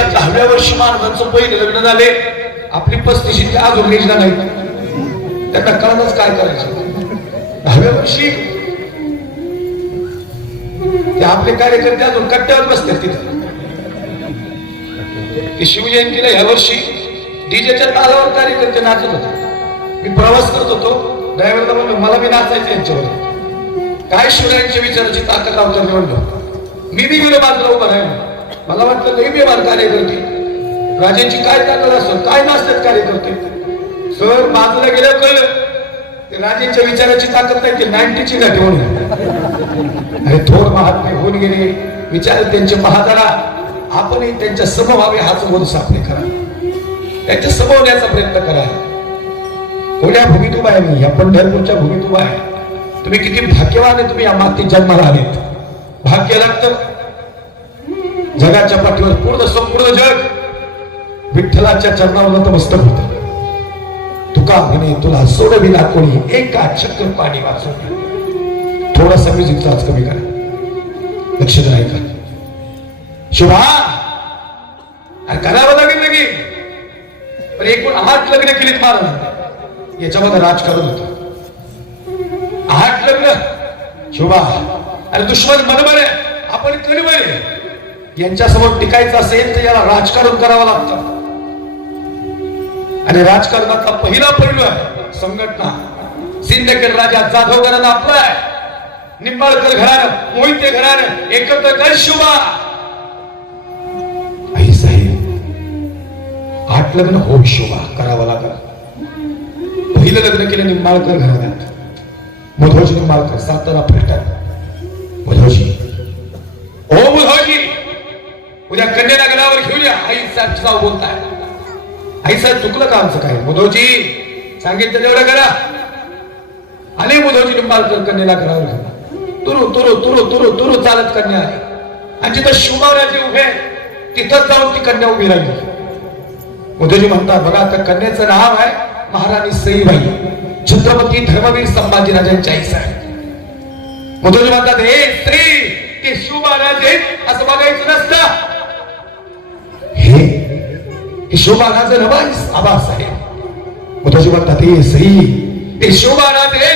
याच्या 10व्या वर्षी महाराजांचं पहिले लग्न झाले. आपली 35 अजून योजना नाही. त्यांना कळलंच काय करायचं. 10व्या वर्षी ते आपले कार्यकर्ते अजून कट्ट्यावर बसतात तिथं. ते शिवजयंतीला ह्या वर्षी डीजेच्या तालावर कार्यकर्ते नाचत होते. मी प्रवास करत होतो. ड्रायव्हरला म्हणलो मला मी नाचायचं यांच्यावर. काय शिवरायांच्या विचाराची ताकद अवतरली म्हणलो. मी बी गेलो बाजूला उभा राहिलो. मला वाटलं नाही बेमार कार्यकर्ते राजांची काय ताकद असं काय नाचतात कार्यकर्ते. सर बाजूला गेल्या कळलं ते राजांच्या विचाराची ताकद नाही, ते 90ची गाठी म्हणून. अरे थोर महात्मे होऊन गेले. विचार त्यांचे महादारा. आपणही त्यांच्या समभावे हाच बोध सापणे करा. त्यांच्या समवण्याचा प्रयत्न करा. कोण्या भूमीत उभा आहे मी, या पंढरपूरच्या भूमीत उभा आहे. तुम्ही किती भाग्यवान आहे, तुम्ही या मातीत जन्माला आलेत. भाग्य लागतं. जगाच्या पाठीवर पूर्ण संपूर्ण जग विठ्ठलाच्या चरणावर नतमस्तक होतं. तुका म्हणे तुला सोडविला कोणी एका चक्र पाणी वाचून. थोडासा म्युझिकचा आज कमी करा. लक्ष द्या ऐका. शुभा अरे करावं लागेल लगे. पण एकूण 8 लग्न केलीत महाराज. याच्यामध्ये राजकारण होतं. 8 लग्न. शुभा अरे दुश्मन मनबर आहे, आपण कणबर आहे. यांच्यासमोर टिकायचं असेल तर याला राजकारण करावं लागतं. आणि राजकारणाचा पहिला पैलू आहे संघटना. सिंदखेड राजा जाधव घराणं आपलं आहे. निंबाळकर घराणं, मोहिते घराणं एकत्र कर शुभा. आई साहेब 8 लग्न हो शुभा करावं लागलं. पहिलं लग्न केलं निंबाळकर घराण्यात. मुधोजी निंबाळकर सातारा फलटण. मुधोजी ओ मुधोजी उद्या कन्या लग्नावर घेऊया. आई साहेब जाऊ बोलताय. आई साहेब चुकलं का आमचं काय. मुधोजी सांगितलं तेवढं करा. आणि मुधोजी निंबाळकर कन्याला घरावर घेऊन तुरु तुरु तुरु तुरु तुरु चालत कन्या आली. आणि जिथं शुभाराजे उभे तिथंच जाऊन ती कन्या उभी राहिली. मुधोजी म्हणतात बघा आता कन्याचं नाव आहे महाराणी सईबाई, छत्रपती धर्मवीर संभाजीराजांची आई साहेब. मुधोजी म्हणतात हे स्त्री ते शुभाराजे असं बघायचं नसतं. हे शोभाराजे नवाईस आबासाहेब. मुधोजी म्हणतात हे सई ते शोभाराजे.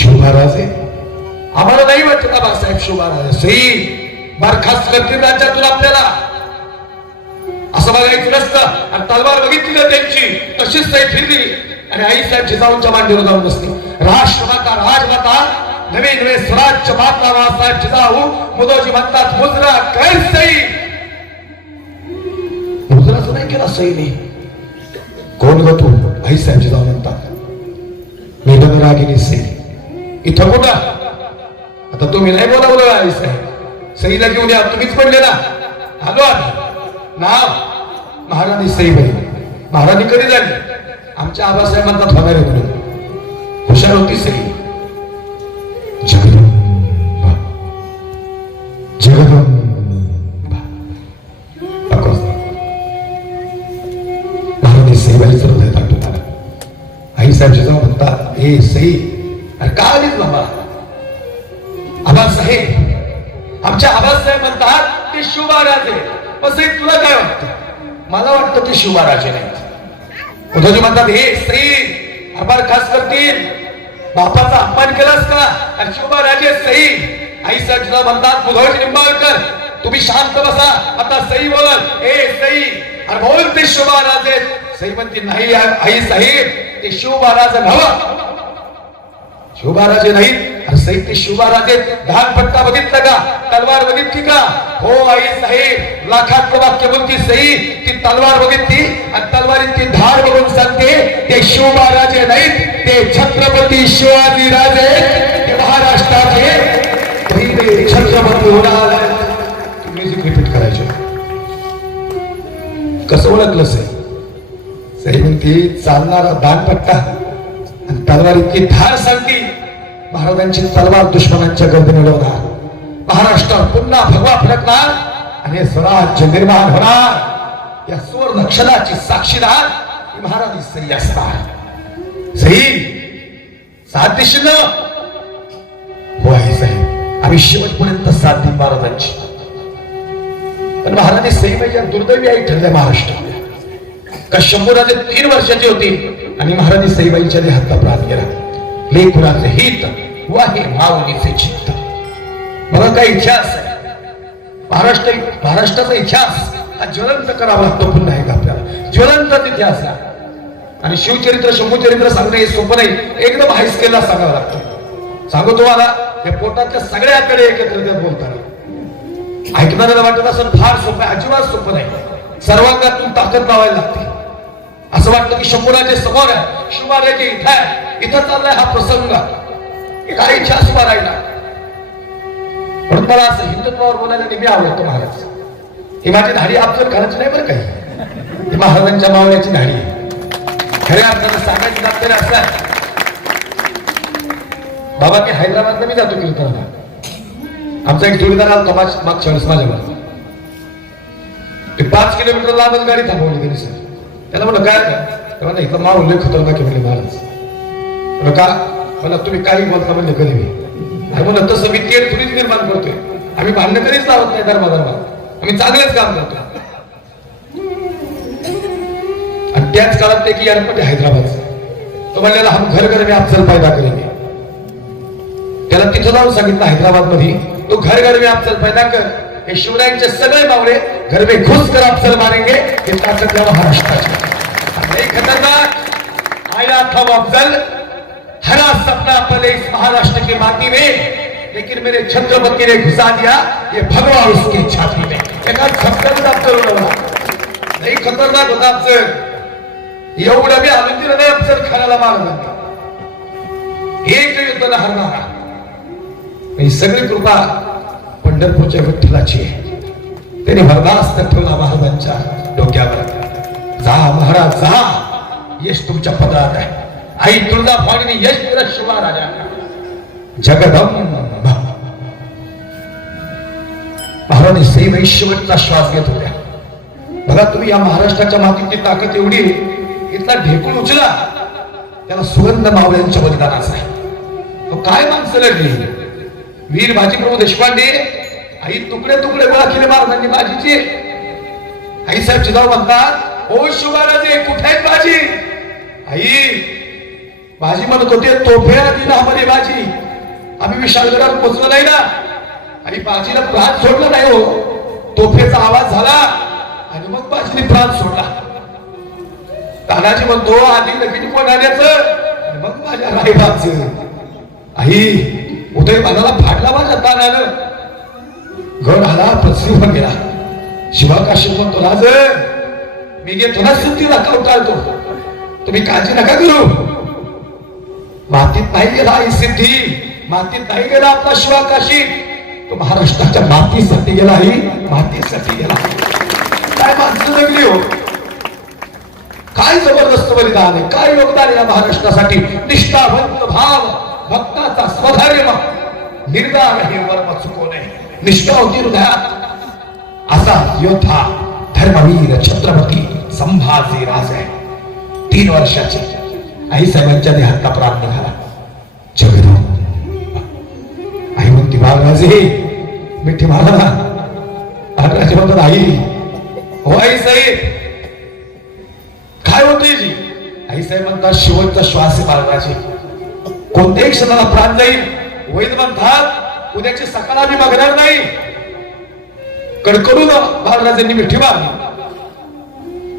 शोभाराजे आम्हाला नाही वाटत आबासाहेब. शोभाराजे सई बरखास्त करतील राज्यातून आपल्याला असं बघायचं नसतं. आणि तलवार बघितली ना त्यांची तशीच सई फिरली. आणि आई साहेब जिजाऊंच्या मांडीवर जाऊन बसली. राष्ट्रमाता राजमाता नवे नवे स्वराज्य माता बाळासाहेब जिजाऊ. मुधोजी म्हणतात मुजरा कर सई. मुजराचं नाही केला सईने. कोण ग तू. आई साहेब जिजाऊ म्हणतात मी रागिनी सई. इथं कुठं आता तुम्ही नाही बोलावलं. आई साहेब सईला घेऊन या. तुम्हीच पडले ना. आलो आम्ही. नाव महाराणी सईबाई. महाराणी कधी झाली. आमच्या आबासाहेब म्हणतात होणार आहे म्हणून. हुशार होती सई. जगदंबा जगदंबा महाराणी सईबाईचं हृदय ताटून आलं. आई साहेब जिजाऊ म्हणतात ए सई अरे का आलीच बाबा. आबासाहेब आमच्या आबासाहेब म्हणतात ते शुभाराजे. सई तुला काय वाटतं. मला वाटतं ते शुभाराजे नाहीत. मुधोजी म्हणतात हे स्त्री आभार खास करतील. बापाचा अपमान केलास का. आणि शुभाराजे सई. आई साहेब म्हणतात मुधोजी निंबाळकर तुम्ही शांत बसा. आता सई बोलत ए सई अरे बोल ते शुभाराजे. सई म्हणते नाही आई साहेब ते शुभाराजे नव्ह. शुभाराजे नाही. अरे सई ते शुभाराजे. धानपट्टा बघितलं का. तलवार बघितली का. हो आई साहेब लाखातलं वाक्य बोलती सई. ती तलवार बघितली आणि तलवारीची धार बघून सांगते ते शुभाराजे नाहीत. ते छत्रपती शिवाजी राजे. ते महाराष्ट्राचे पहिले छत्रपती होणार. म्युझिक रिपीट करायचे. कसं ओळखलं सई. सई म्हणते चालणारा दानपट्टा आणि तलवार इतकी धार सांगती. महाराजांची तलवार दुश्मनांच्या गर्दनीला होणार. महाराष्ट्रात पुन्हा भगवा फडकणार आणि स्वराज्य निर्माण होणार. या सुवर्ण क्षणाची साक्षीदार महाराणी सई असणार. सई साथ देशील ना. हो आई साहेब आम्ही शेवटपर्यंत साथ देऊ महाराजांची. पण महाराणी सईबाई या दुर्दैवी आई ठरल्या महाराष्ट्रात. का शंभूराजे 3 वर्षाची होती आणि महाराणी सईबाईच्या देहात प्राण गेला. लेखुराचे हित वाहे माऊलीचे चित्त. मला काय इतिहास आहे महाराष्ट्राचा इतिहास हा ज्वलंत करावा लागतो. पुन्हा एक आपल्याला ज्वलंत इतिहास आहे. आणि शिवचरित्र शंभूचरित्र सांगणं हे सोपं नाही. एकदम हाय स्केलला सांगावं लागतं. सांगू तुम्हाला या पोटातल्या सगळ्याकडे एकत्र बोलताना ऐकणाऱ्याला वाटत असं फार सोपं आहे. अजिबात सोपं नाही. सर्वांगातून ताकद लावायला लागते. असं वाटतं की शंभूराजे समोर आहे, शिवाराजे इथं आहे, इथं चाललाय हा प्रसंग. काय इतिहास उभा राहिला. म्हणून मला असं हिंदुत्वावर बोलायला नेहमी आवडतं. महाराज ही माझी धाडी अफजल खानाची नाही बरं काही. ही महाराजांच्या मावळ्याची धाडी आहे. खऱ्या अर्थानं सांगायची तात्पर्य असं बाबा मी हैदराबादला मी जातो कीर्तनाला. आमचा एक जोडीदार आला मागच्या वेळेस माझ्यावर. ते 5 किलोमीटर लांबच गाडी थांबवली त्यांनी सर. त्याला म्हणलं काय तेव्हा नाही इथं माऊल लय खतरनाक आहे म्हणले महाराज. म्हणलं का मला तुम्ही काही बोलता म्हणले कधी मी म्हणलं तसं मी तेल थोडीच निर्माण करतोय. आम्ही भांडण कधीच लावत नाही धर्माधर्मा. आम्ही चांगलेच काम करतो. आणि त्याच काळात ते की एअरपोर्ट हैदराबाद तो म्हणलेला हम घर घर में अफजल पैदा करेंगे. त्याला तिथं जाऊन सांगितलं हैदराबाद मध्ये तो घर घर में अफजल पैदा कर. हे शिवरायांचे सगळे मावळे घर में घुस कर अफजल मारेंगे. हे ताकद या महाराष्ट्राची. खतरनाक आया था वो अफजल हरा सपना पले इस महाराष्ट्र की माटी में लेकिन मेरे छत्रपति ने घुसा दिया ये भगवा उसकी छाती में. एका छत्रपती अफजल उडवला. नाही खतरनाक होता अफजल. एवढं बी आणून दिलं नाही अफजल खानाला मारलं. एक युद्धाला हरणारा. ही सगळी कृपा पंढरपूरच्या विठ्ठलाची आहे. त्याने भरदास्त ठेवला महाराजांच्या डोक्यावर. जा महाराज जा यश तुमच्या पदरात आहे. आई तुळजाभवानीने यश दिलं शिवराजांना. जगदंब महाराणी सईबाई शेवटचा श्वास घेत होत्या. बघा तुम्ही या महाराष्ट्राच्या मातीची ताकद एवढी. इथला ढेकून उचला त्याला सुगंध मावळ्यांच्या बलिदानाचा आहे. तो काय माणसं लढली. वीर बाजीप्रभू देशपांडे आई तुकडे तुकडे गोळा केले महाराजांनी बाजीचे. आई साहेब जिजाऊ म्हणतात ओ शिवराजे कुठे आहेत बाजी. आई बाजी म्हणत होते तोफेला दिला आम्हाला बाजी. आम्ही विशाळगडावर पोहोचलो नाही ना. आणि बाजीला प्राण सोडला नाही हो. तोफेचा आवाज झाला आणि मग बाजीने प्राण सोडला. तानाजी म्हणतो आधी लगीन कोणाचं मग माझ्या रायबाचं. आई उदय मनाला फाडला माझ्या तानानं. गड आला पृथ्वीवर गेला. शिवाकाशी म्हणतो राज मी घेतो ना सुट्टीला कवटाळतो. तुम्ही काळजी नका करू. मातीत नाही गेला आई सिद्धी. मातीत नाही गेला आपला शिवाकाशी. तो महाराष्ट्राच्या मातीसाठी गेला. आई मातीसाठी गेला. काय माणसं जगली हो. काय जबरदस्त बलिदान आहे. काय योगदान आहे महाराष्ट्रासाठी. निष्ठावंत भाव भक्ताचा स्वधर्म निर्धार हे वर्म चुको नये. निष्ठा होती हृदयात असा योद्धा धर्मवीर छत्रपती संभाजी राजे 3 वर्षाचे आई साहेबांच्या देहात प्राण निघाला. जगदंब आई म्हणती बाळराजे मिठी मारा. बाळराजे म्हणतात आई हो आई साहेब काय होते जी. आई साहेब म्हणतात शेवटचा श्वास आहे बाळराजे. कोणत्याही क्षणाला प्राण जाईल. वैद्य म्हणतात उद्याची सकाळ आम्ही बघणार नाही. कडकडून बाळराजांनी मिठी मारली.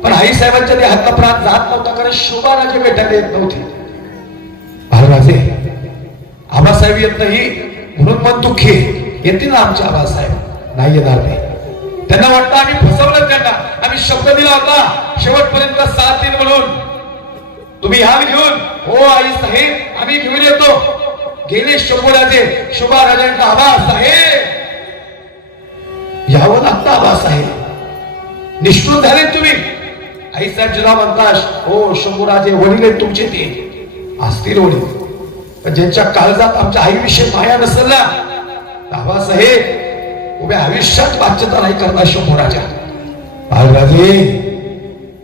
पण आई साहेबांच्या देहातला प्राण जात नव्हता कारण शोभाराजे भेटायला येत नव्हते. बाळराजे आबासाहेब येत नाही म्हणून मन दुःखी. येतील ना आमच्या आबासाहेब. नाही येणार नाही. त्यांना वाटतं आम्ही फसवलं त्यांना. आम्ही शब्द दिला होता शेवटपर्यंत साथ देईन म्हणून. तुम्ही ह्या घेऊन हो आई साहेब आम्ही घेऊन येतो. गेले शंभूराजे शुभाराजांना आबासाहेब यावं लागतं. आबासाहेब निष्ठूर झाले तुम्ही. आई साहेब जिला म्हणतात हो शंभूराजे वडील आहेत तुमचे ते असतील वडील. पण ज्यांच्या काळजात आमच्या आईविषयी माया नसेल ना आबासाहेब उभ्या आयुष्यात वाच्यता नाही करणार शंभूराजा. बाळराजे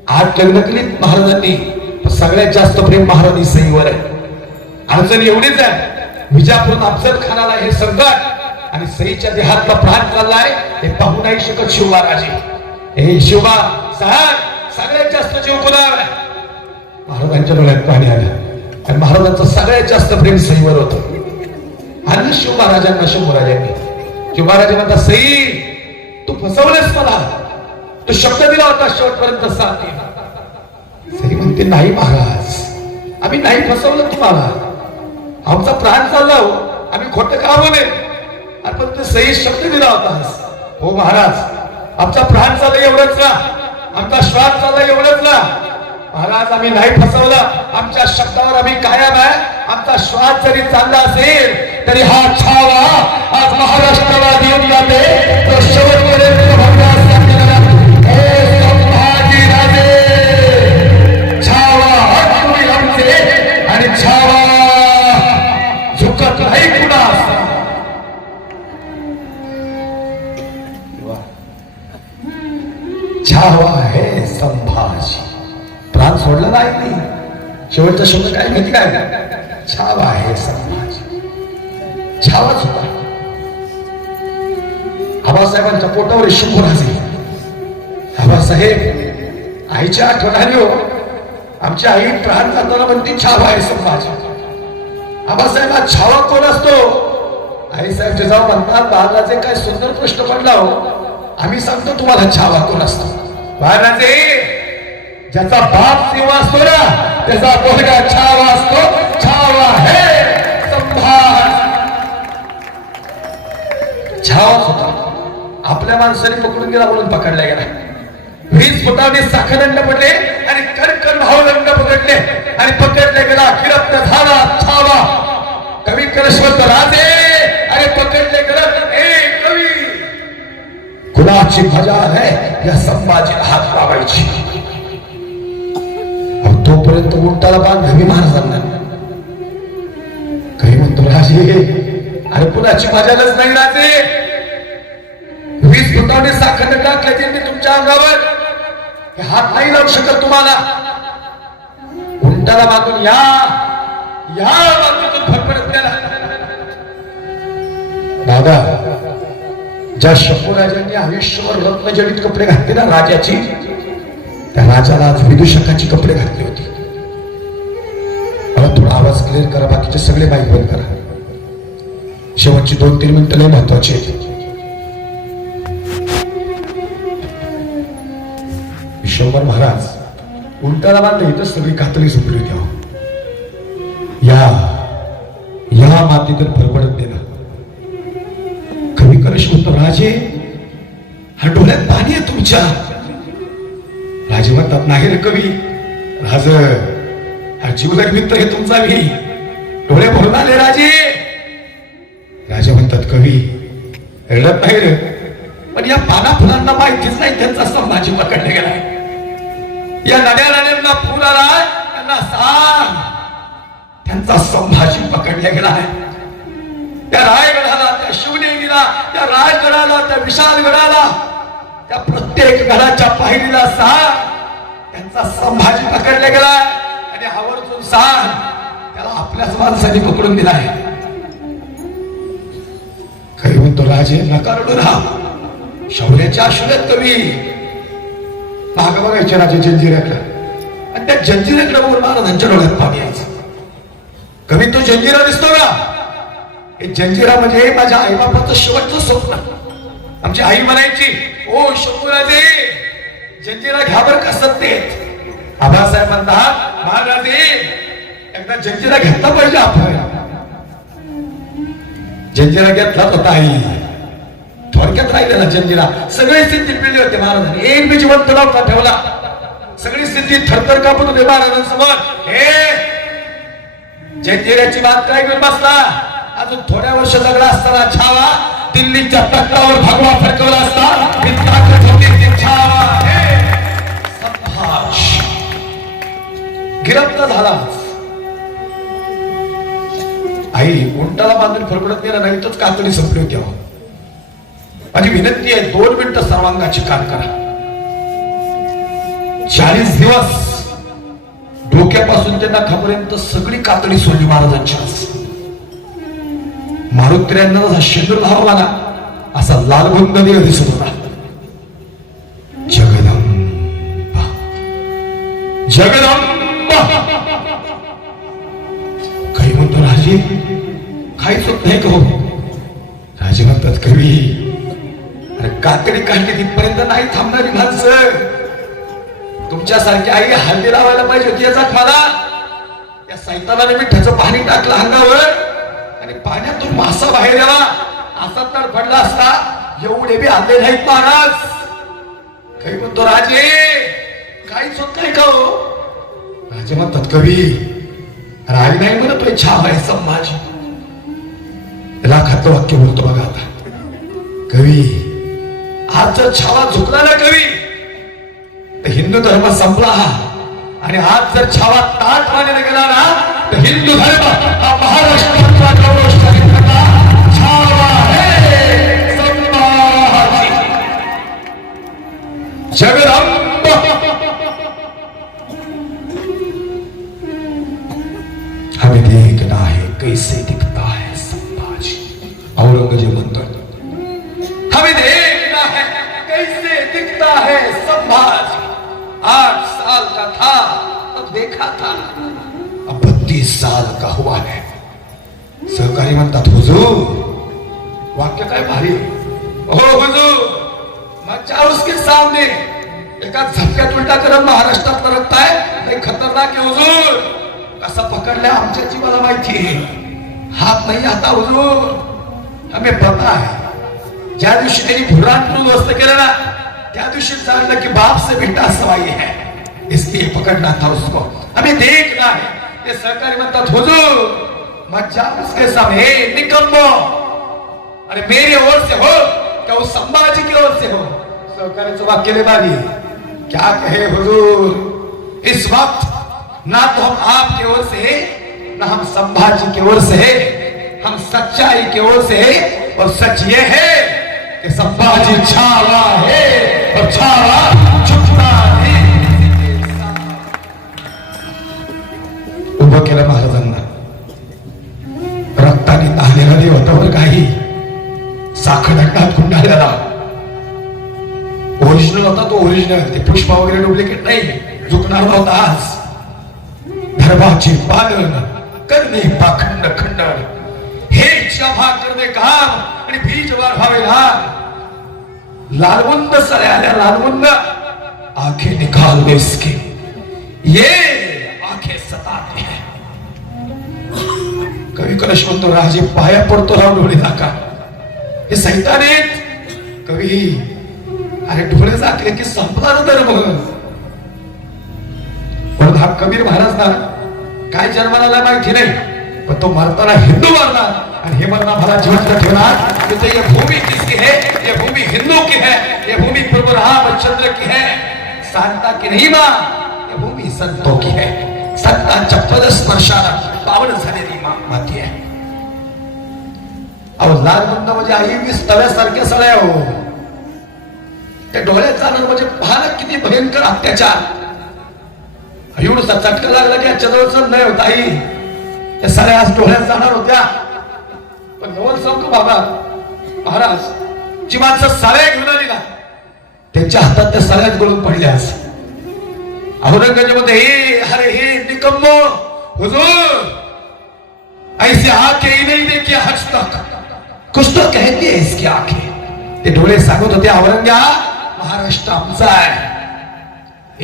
8 लग्न केलीत महाराजांनी. सगळ्यात जास्त प्रेम महाराणी सईवर आहे. अडचण एवढीच आहे विजापूर अफजल खानाला हे संकट आणि सईच्या देहातला प्राण चाललाय हे पाहू नाही शकत शिवबा राजे. हे शिवबा साहेब सगळ्यात जास्त जीव कुणावर? महाराजांच्या डोळ्यात पाणी आलं आणि महाराजांचं सगळ्यात जास्त प्रेम सईवर होतं. आणि शिवबा शंभूराजांनी शिवबा म्हणता सई तू फसवलेस मला, तू शब्द दिला होता शेवटपर्यंत साथ दे. सई म्हणते नाही महाराज आम्ही नाही फसवलं तुम्हाला, आमचा प्राण चालला हो, आम्ही खोटं का बोले. अरे पण तू सई शब्द दिला होतास. हो महाराज आमचा प्राण चालला एवढंच ना, आमचा श्वास चालला एवढंच ना महाराज, आम्ही नाही फसवलं, आमच्या शब्दावर आम्ही कायम आहे. आमचा श्वास जरी चालला असेल तरी हा छावा आज महाराष्ट्राला देऊन जाते. तो शेवटपर्यंत भगवान छावा तुम्ही आमचे आणि छावा झुकत नाही कुणास. छावा है संभाजी, प्राण सोडला नाही. शेवटचा शब्द काय माहिती काय? छावा आहे संभाजी. छावाच होता. आबासाहेबांच्या पोटावर शंभूराजे. आबासाहेब आईच्या आठवणाने हो, आमची आई प्राण जाताना म्हणते छावा आहे संभाजी. आबासाहेब हा छावा कोण असतो? आईसाहेब जेव्हा म्हणतात बाळराजे काय सुंदर प्रश्न पडला हो, आम्ही सांगतो तुम्हाला छावा कोण असतो. बाळराजे ज्याचा बाप सेवा असतो ना त्याचा पोरगा छावा असतो. छावा है संभाज. छावाच होता. आपल्या माणसाने पकडून गेला म्हणून पकडला गेला. 20 फुटाने साखरदंड पडले आणि कणकण भावदंड पकडले आणि पकडले गेला गिरफ्त झाला छावा. कवी करशवंत राजे अरे पकडले गेला. कवी कुणाची मजा आहे या संभाजीला हात लावायची. तोपर्यंत उंटाला बांध हवी महाराजांना. काही म्हणतो राजे अरे कुणाची मजाच नाही राजे. 20 फुटाने साखर टाकले त्यांनी तुमच्या अंगावर, हात नाही लावू शकत तुम्हाला. उंटाला बांधून या बाजूतून फटफटत गेला. दादा ज्या शंभूराजांनी आयुष्यभर रत्नजडित कपडे घातले ना राजाची, त्या राजाला आज विदूषकाची कपडे घातले होते. मला थोडा आवाज क्लिअर करा, बाकीचे सगळे माईक बंद करा. शेवटची 2-3 मिनिटं लय महत्वाची आहेत. विश्वंभर महाराज उंटाला बांधले तर सगळी कातळी झोपली होती. या मातीतून फरफडत देणार. कवी करश म्हणतो राजे हा डोळ्यात पाणी आहे तुमच्या. राजे म्हणतात नाही रे कवी, राज हा जीवलग मित्र हे तुमचा मी, डोळे भरून आले राजे. राजे म्हणतात कवी रडत नाही रे, पण या पाना फुलांना माहितीच नाही त्यांचा संभाजी पकडले गेलाय. या नड्या नड्यांना फुल आला त्यांना सांग त्यांचा संभाजी पकडले गेलाय. त्या रायगडाला, त्या शिवनेरीला, त्या राजगडाला, त्या विशालगडाला, त्या प्रत्येक गडाच्या पायरीला सांग त्यांचा संभाजी पकडले गेला. आणि आवर्जून सांग त्याला आपल्याच माणसाने पकडून दिलाय. काही म्हणतो राजे नका रडू राहा, शौर्याच्या आशुल्यात कवी माग बघायचे राजे जंजिऱ्याकडे, आणि त्या जंजिऱ्याकडे बघून महाराजांच्या डोळ्यात पाणी यायचं. कवी तो जंजिरा दिसतो का? हे जंजिरा म्हणजे माझ्या आईबापाचं शेवटचं स्वप्न. आमची आई म्हणायची ओ शंभूराजे जंजिरा घ्या बरं का सत्तेत. आबासाहेब म्हणतात महाराजे एकदा जंजिरा घेतला पाहिजे आपण. जंजिरा घेतला होता आई, थोडक्यात राहिलेला जंजिरा. सगळे सिद्धी पिळले होते महाराजांनी, एक बी जिवंत नव्हता ठेवला. सगळी सिद्धी थरथर कापत होते महाराजांसमोर. हे जंजिऱ्याची बात काय घेऊन बसला? अजून थोड्या वर्ष जगला असताना छावा दिल्लीच्या तख्तावर भगवा फडकवला असता. गिरफ्त झाला. आई उंटाला बांधून फडफडत गेला नाही तोच कातडी संपली होती. माझी विनंती आहे 2 मिनिटं सर्वांगाची काम करा. 40 दिवस डोक्यापासून ते नखापर्यंत सगळी कातडी सोडली महाराजांची. मारुत्र्यांना जसा शेंदूर लावला ना असा लालबुंद देव दिसत होता. जगदंबा जगदंबा. काही म्हणतो राजे काहीच होत नाही का हो? राजे म्हणतात कवी अरे कातडी काढली तिथपर्यंत नाही थांबणारी माणसं. तुमच्यासारखी आई हल्दी लावायला पाहिजे होती याचा मला. या सैतानाने मिठाचं पाणी टाकलं अंगावर आणि पाण्यातून मासा बाहेर यावा असा तर पडला असता. एवढे बी आले नाहीत महाराज. काही म्हणतो राजे काहीच होत नाही का हो? राजे म्हणतात कवी राज नाही म्हणतोय छाव आहे संभाजी. लाखाचं वाक्य बोलतो बघा आता कवी. आज जर छावा झुकला ना कवी तर हिंदू धर्म संपला हा. आणि आज जर छावा ताट मानला गेला ना तर हिंदू धर्म हा महाराष्ट्राचा गौरवशाली छावा आहे संभाजी. जगदंब हमें देखना है कैसे दिखता है संभाजी. औरंगजेब म्हणतो हमें देखना है कैसे दिखता है संभाजी. 8 साल का था तब देखा था अब 32 साल का हुआ है. सहकारी म्हणतात हुजूर वाक्य काय भारी हो हुजूर. मच्छा उसके सामने एका झटक्यात उलटा करत महाराष्ट्रात तरंगताय नाही खतरनाक आहे हुजूर. कसा पकडल्या आमच्या जीवाला माहिती आहे. हात नाही आता हुजूर. हमें पता है ज्या दिवशी त्यांनी भुरान उद्ध्वस्त केलं ना त्या दिवशी जाणलं की बाप से बेटा सवाई है इसलिए पकड़ना था उसको. हमें देखना है. ये सरकारी म्हणतात हुजूर मच्छा उसके सामने निकम्मो अरे मेरी ओर से हो क्या वो संभाजी की ओर से हो. सरकारीचं वाक्य ले बाली क्या कहे हुजूर. इस वक्त ना तो हम आपकी ओर से है ना हम संभाजी की ओर से है. हम सच्चाई की ओर से है और सच ये है कि संभाजी छावा है और छावा झुकता है. उभं केलं महाराजांना. रक्ताने ताहलेला देव होता बरं काही. साखरटात गुंडाळलेला ओरिजिनल होता तो. ओरिजिनल ते पुष्पा वगैरे डुप्लिकेट नाही. झुकणार नव्हता. आज धर्माचे पालन करणे पाखंड खंडन हे जमा करणे काम आणि बीज वाढवावे लहान. लालबुंद सळ्या आल्या लालबुंद. आंखें निकाल दे इसकी ये आंखें सताती है. कवी कलश म्हणतो राजे पाया पडतो राव डोळे दाखा. हे सैतान आहेत कवी. अरे डोळे झाकले की संपला ना धर्म. पण हा कबीर महाराज ना काय जन्माला माहिती नाही पण तो मरताना हिंदू मरणार आणि हे मरना भला जिवंत ठेवणार. तो ये भूमि किसकी है? ये भूमि हिंदू की है. ये भूमि प्रभु रामचंद्र की है. सांता की नहीं माँ. ये भूमि संतों की है. संतांच्या पदस्पर्शाने पावन झालेली माती आहे. अहो लालबुंद म्हणजे आई वीस तव्यासारख्या सळ्या हो. त्या डोळ्यात जाणं म्हणजे पाहणं किती भयंकर अत्याचार. एवढसा चटका लागला की जवळच नाही होत आई. त्या सळ्या आज डोळ्यात जाणार होत्या. पण नवल सांगतो बाबा महाराज जीवाचा सळ्या घेऊन आली ना त्यांच्या हातात त्या सळ्यात गळून पडल्यास. औरंगजेबामध्ये हे अरे हे निकम्मो हुजूर ऐसे आंखें ही नहीं देखी आज तक. कुछ तो कहती है इसकी आंखें. ते डोळे सांगत होते औरंग्या महाराष्ट्र आमचा आहे.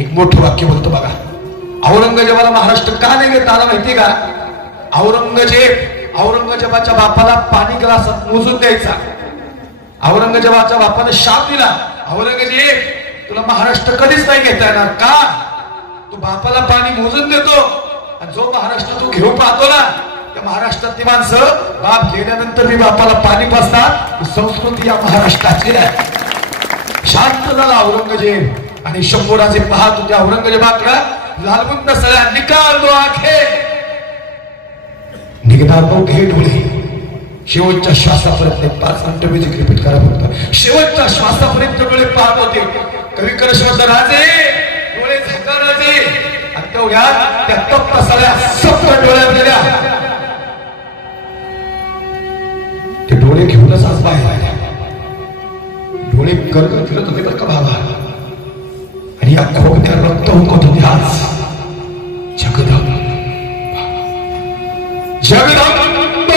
एक मोठं वाक्य बोलतो बघा. औरंगजेबाला महाराष्ट्र का नाही घेता आला माहिती का? औरंगजेबाच्या बापाला पाणी ग्लासात मोजून द्यायचा. औरंगजेबाच्या बापाने शाप दिला औरंगजेब तुला महाराष्ट्र कधीच नाही घेता येणार. का? तू बापाला पाणी मोजून देतो आणि जो महाराष्ट्र तू घेऊन पाहतो ना त्या महाराष्ट्रातली माणसं बाप गेल्यानंतर मी बापाला पाणी पाजतात. संस्कृती या महाराष्ट्राची आहे. शांत झाला औरंगजेब आणि शंभूराजे पाहत होते औरंगजेबाकडे. लालबुंद सळ्या निकाल दो आंखें. निघणार नव्हते डोळे. शेवटच्या श्वासापर्यंत 5 मिनिटं मी रिपीट करा फक्त. शेवटच्या श्वासापर्यंत डोळे पाहत होते. कवी करशवंत राजे डोळे झाका राजे. आणि तेवढ्यात त्या तप्त सळ्या सप्त डोळ्यात गेल्या. डोळे घेऊनच आज बाहेर आले. डोळे गरगर फिरत होते बरं का बाबा. आणि या खोकत्या रक्त हुकत होते आज. जगदंब जगदंब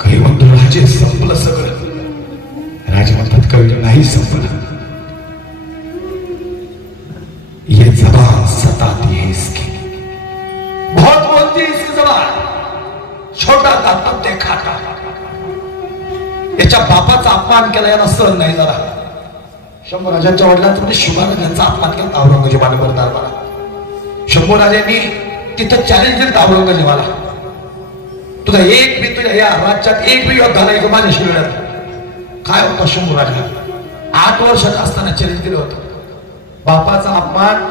काही म्हणतो राजे संपलं सगळं. राजे म्हणतात कवी नाही संपलं. ये जबान सताती है इसकी, बहुत बोलती है इसकी जबान, छोटा था तब देखा था. याच्या बापाचा अपमान केला याला सहन नाही झाला. शंभूराजांच्या वडिलांचा म्हणजे शुभाराजांचा अपमान केला औरंगजेबाने दरबारात. शंभूराजांनी तिथं चॅलेंज दिलं औरंगजेबाला, तुझा एक बी तुझ्या या राज्यात एक बी योद्धा नाही माझ्या शिवड्यात. काय होतं शंभूराजा 8 वर्षाचा असताना चॅलेंज दिलं होतं. बापाचा अपमान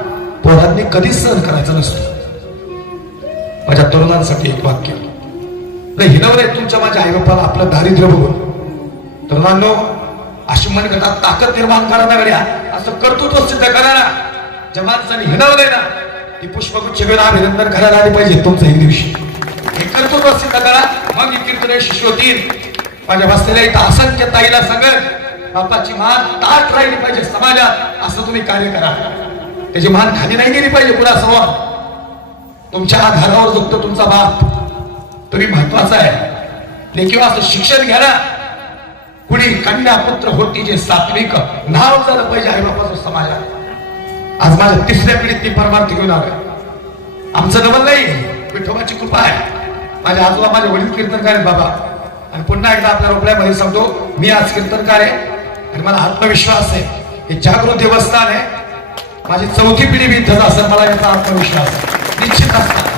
पोरांनी कधीच सहन करायचा नसतो. माझ्या तरुणांसाठी एक वाक्य हिनवलंय तुमच्या माझ्या आई बापाला आपलं दारिद्र्य बघून. तरुणांनो अशी मन करतात ताकद निर्माण करा ना गड्या, असं कर्तृत्व सिद्ध करा ना. ज्या माणसाने हिनवलंय ना ती पुष्पगुच्छ घेऊन अभिनंदन करायला आले पाहिजे तुमचं एक दिवशी. हे कर्तृत्व सिद्ध करा मग कीर्तन शिष्य होतील. माझ्या बसलेल्या इथं असंख्य ताईला सांगत बापाची मान ताट राहिली पाहिजे समाजात, असं तुम्ही कार्य करा. त्याची मान खाली नाही गेली पाहिजे कुणासमोर. तुमच्या आधारावर जगतो तुमचा बाप, तुम्ही महत्वाचा आहे. लेकिन असं शिक्षण घ्या ना. कुणी कन्या पुत्र होती जे सात्विक नाव झालं पाहिजे आई बापाचं समाजात. आज माझ्या 3ऱ्या पिढीत ती परमार्थ घेऊन आलोय. आमचं नवल नाही, विठोबाची कृपा आहे. माझे आजोबा माझे वडील कीर्तनकार आहेत बाबा. आणि पुन्हा एकदा आपल्या रोपड्यामध्ये सांगतो मी आज कीर्तनकार आहे आणि मला आत्मविश्वास आहे हे जागृत देवस्थान आहे. माझी 4थी पिढी बी इथंच असेल, मला याचा आत्मविश्वास निश्चित असणार.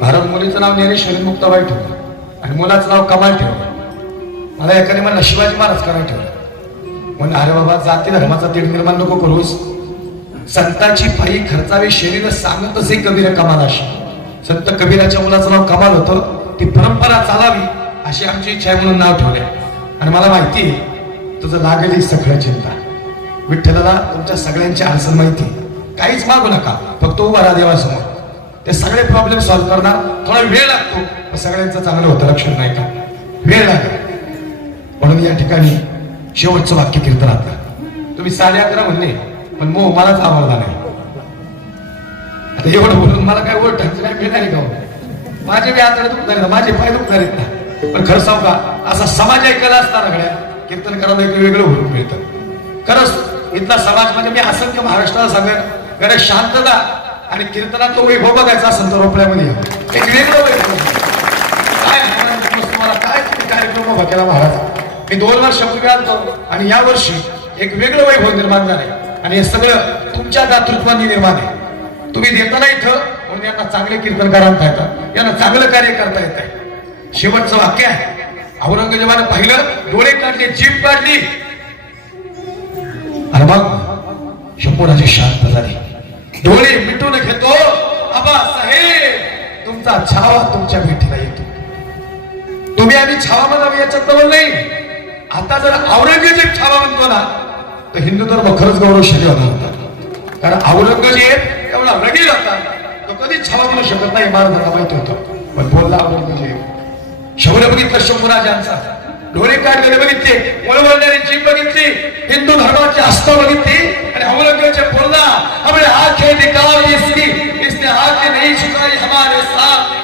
भारत मुलीचं नाव ज्ञानेश्वरी मुक्ताबाई ठेवलं आणि मुलाचं नाव कमाल ठेवलं. मला एकाने म्हणलं शिवाजी महाराज करायला ठेवलं. म्हणलं अरे बाबा जाती धर्माचा तेढ निर्माण नको करूस. संतांची पायी खर्चावी शरीर सांगत असे कबीर कमालाशी. संत कबीराच्या मुलाचं नाव कमाल होतं. ती परंपरा चालावी अशी आमची इच्छा आहे म्हणून नाव ठेवलंय. आणि मला माहिती तुझं लागेल ही सगळं चिंता. विठ्ठलाला तुमच्या सगळ्यांची अडचण माहिती. काहीच मागू नका, फक्त उभा राहा देवासमोर. ते सगळे प्रॉब्लेम सॉल्व्ह करणार. थोडा वेळ लागतो पण सगळ्यांचं चांगलं होतं, लक्षात नाही का? वेळ लागेल. म्हणून या ठिकाणी शेवटचं वाक्य कीर्तनातलं तुम्ही 11:30 म्हणले पण मोह मलाच आवडला नाही. आता एवढं बोलून मला काय ओळख काय मिळणार का? माझे बी आतडे दुखणार, माझे पाय दुखणार आहेत ना. पण खरं सांगू का असा समाज ऐकायला असताना गड्या कीर्तन करायला एक वेगळं होऊन मिळतं. खरंच इथला समाज म्हणजे मी असंख्य महाराष्ट्राला सांगेन गड्या शांतता आणि कीर्तनात तो वैभव बघायचा असेल तर रोपड्यामध्ये एक वेगळं वैभव. काय तुम्हाला काय कार्यक्रम उभा केला महाराज. मी 2 वर्षापूर्वी आलो आणि या वर्षी एक वेगळं वैभव निर्माण झालंय. आणि हे सगळं तुमच्या दातृत्वाने निर्माण आहे. तुम्ही देताना इथं म्हणून यांना चांगले कीर्तनकार आणता येतात, यांना चांगलं कार्य करता येत आहे. शेवटचं वाक्य आहे औरंगजेबाने पाहिलं, डोळे काढले, जीभ काढली आणि मग शंभूराजे शांत झाले. डोळे मिटून घेतो आबा साहेब तुमचा छावा तुमच्या भेटीला येतो. तुम्ही आम्ही छावा म्हणावी याच्यात तर नाही. आता जर औरंगजेब छावा म्हणतो ना तर हिंदू धर्म खरंच गौरवशाली होता. कारण औरंगजेब एवढा रगील होता तो कधीच छावा म्हणू शकत नाही, महाराजांना माहिती होतं. पण बोलला औरंगजेब. शौर्य बघितलं शंभूराजांचा, डोळे काढलेले बघितले, वळवळणारी जीभ बघितली, हिंदू धर्माची आस्था बघितली आणि औरंगजेब बोलला हमने आंखें निकाली इसकी, इसने आंखें नहीं झुकाई हमारे साथ.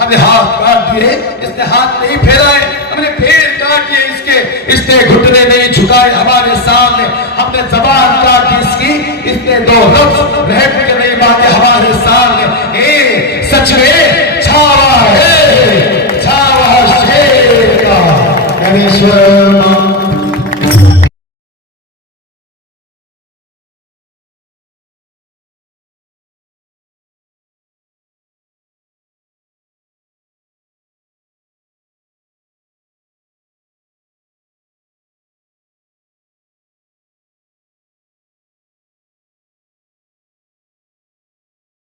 हमने हाथ काट दिए, इसने हाथ नहीं फेराए. हमने पैर काट दिए इसके, इसने घुटने नहीं झुकाए हमारे सामने. हमने जबान काट दी इसकी, इसने 2 लफ्ज रहम के नहीं बातें हमारे सामने. ए सच में छावा है, छावा शेर का ज्ञानेश्वर.